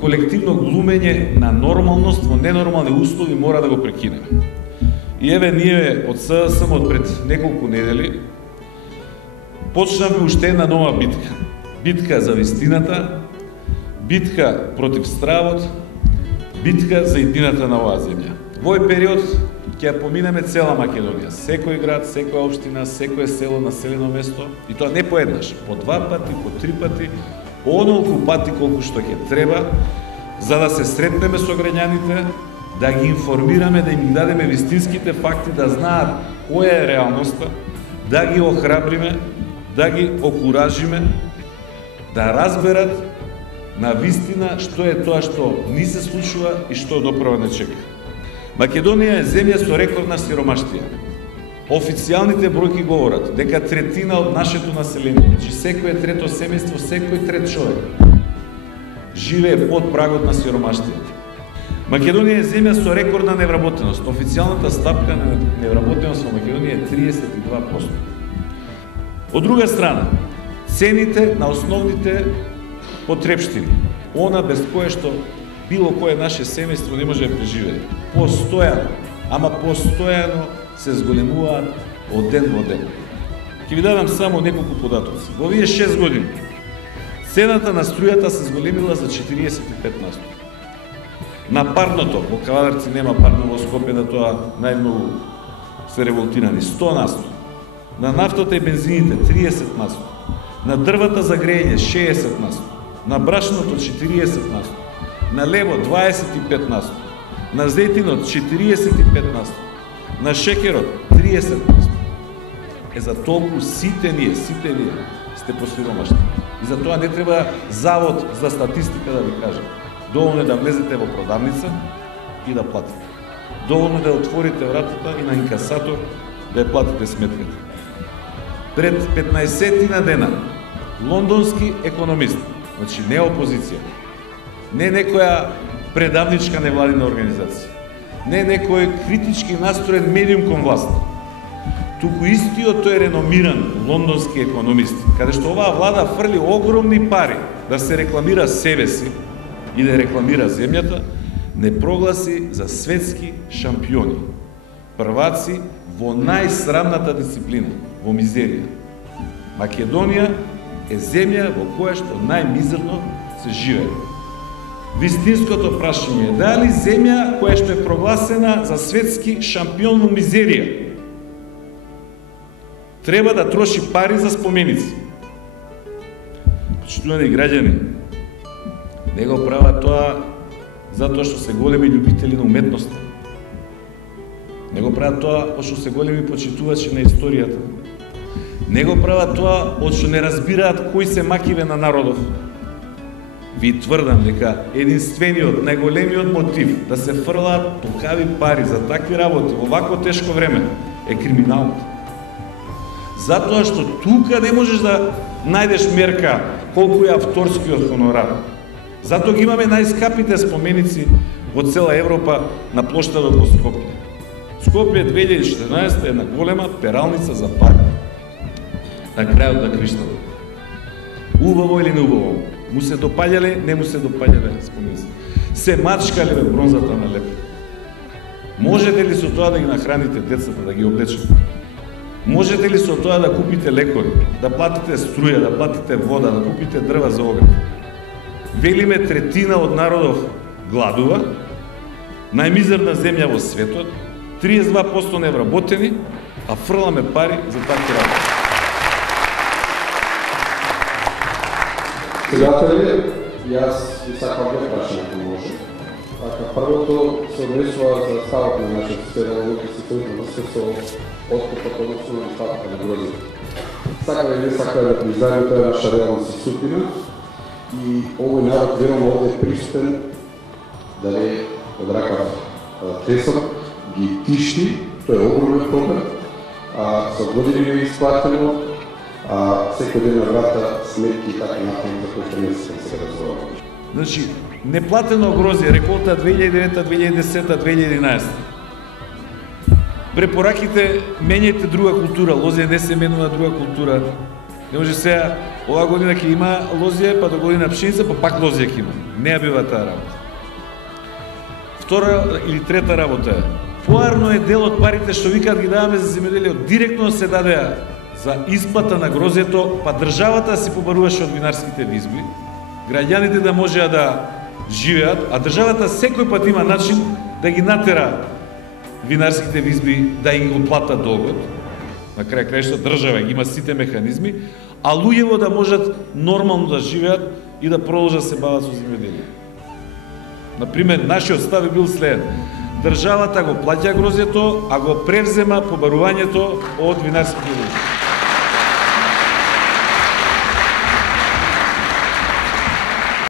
колективно глумење на нормалност во ненормални услови мора да го прекинеме. И еве ние од СДСМ од пред неколку недели почнавме уште една нова битка. Битка за вистината, битка против стравот, битка за иднината на оваа земја. Во овој период ќе ја поминеме цела Македонија, секој град, секоја општина, секое село, населено место, и тоа не поеднаш, по 2 пати, по 3 пати, онолку пати колку што ќе треба, за да се сретнеме со граѓаните, да ги информираме, да им дадеме вистинските факти, да знаат која е реалноста, да ги охрабриме, да ги окуражиме, да разберат на вистина што е тоа што ни се случува и што доправа не чека. Македонија е земја со рекордна сиромаштија. Официјалните бројки говорат дека третина од нашето население, значи секое трето семејство, секој трет човек, живее под прагот на сиромаштијата. Македонија е земја со рекордна невработеност. Официјалната стапка на невработеност во Македонија е 32%. Од друга страна, цените на основните потрепштини, она без кое што било кое наше семејство не може да преживее, постојано, ама постојано се зголемуваат од ден во ден. Ќе ви дадам само неколку податоци. Во овие 6 години цената на струјата се зголемила за 45%. На парното, во Кавадарци нема парно, во Скопје на тоа најмногу се револтирани, 100%. На нафтата и бензините 30%. На дрвата за грејење 60%. На брашното 40%. На лево 25%. На зејтинот 45%. На шекерот 30%. За толку сите ние сте посиромашни. И за тоа не треба завод за статистика да ви каже. Доволно е да влезете во продавница и да платите. Доволно е да отворите вратата и на инкасатор да ја платите сметката. Пред 15 дена лондонски економист, значи не опозиција, не некоја предавничка невладина организација, не некој критички настроен медиум кон власт, туку истиот тој реномиран лондонски економист, каде што оваа влада фрли огромни пари да се рекламира себе си и да рекламира земјата, не прогласи за светски шампиони, прваци во најсрамната дисциплина, во мизерија. Македонија е земја во која што најмизерно се живее. Вистинското прашање е дали земја која што е прогласена за светски шампион во мизерија треба да троши пари за споменици. Почитувани граѓани, не го прават тоа затоа што се големи љубители на уметноста. Не го прават тоа од што се големи почитувачи на историјата. Не го прават тоа од што не разбираат кои се макиве на народов. Ви тврдам дека единствениот, најголемиот мотив да се фрлаат толкави пари за такви работи во вакво тешко време е криминалот. Затоа што тука не можеш да најдеш мерка колку е авторскиот хонорар. Затоа ги имаме најскапите споменици во цела Европа на плоштадот во Скопје. Скопје 2014 е една голема пералница за пари. На крајот на кришталот. Убаво или не убаво? Му се допаѓале, не му се допаѓале споменици. Се мачкале во бронзата на леп. Можете ли со тоа да ги нахраните децата, да ги облечете? Можете ли со тоа да купите лекови, да платите струја, да платите вода, да купите дрва за огрев? Велиме третина од народов гладува, најмизерна земја во светот, 32% невработени, а фрламе пари за такви работи. Председателе, јас ви сакам да прашам ако може. Првото се однесува за ставот на нашите седалоки се кои врска со откупот односно на ставка на грозите. Сакаме или не сакаме да признаеме тоа наша реална судбина и овој народ веројатно овде е пристен да не од рака тресот ги тишти, тоа е огромен проблем. Со години не е исплатено, секој ден на врата сметки и така напред за кој што не се разговара. Значи, неплатено грозие, реколта 2009, 2010, 2011. Препораките менјајте друга култура, лозија не се менува друга култура. Не може сега, оваа година ќе има лозија, па до година пшеница, па пак лозија ќе има. Не ја бива таа работа. Втора или трета работа е, поарно е дел од парите што викаат ги даваме за земјоделие, директно се дадеа за исплата на грозјето, па државата си побаруваше од винарските визби, граѓаните да можеа да живеат, а државата секој пат има начин да ги натера винарските визби да ги отплатат долгот. На крај крајшта држава ги има сите механизми, а луѓево да можат нормално да живеат и да продолжат да се бават со земјоделие. Например, нашиот став бил следен. Државата го плаќа грозјето, а го превзема побарувањето од винарските визби.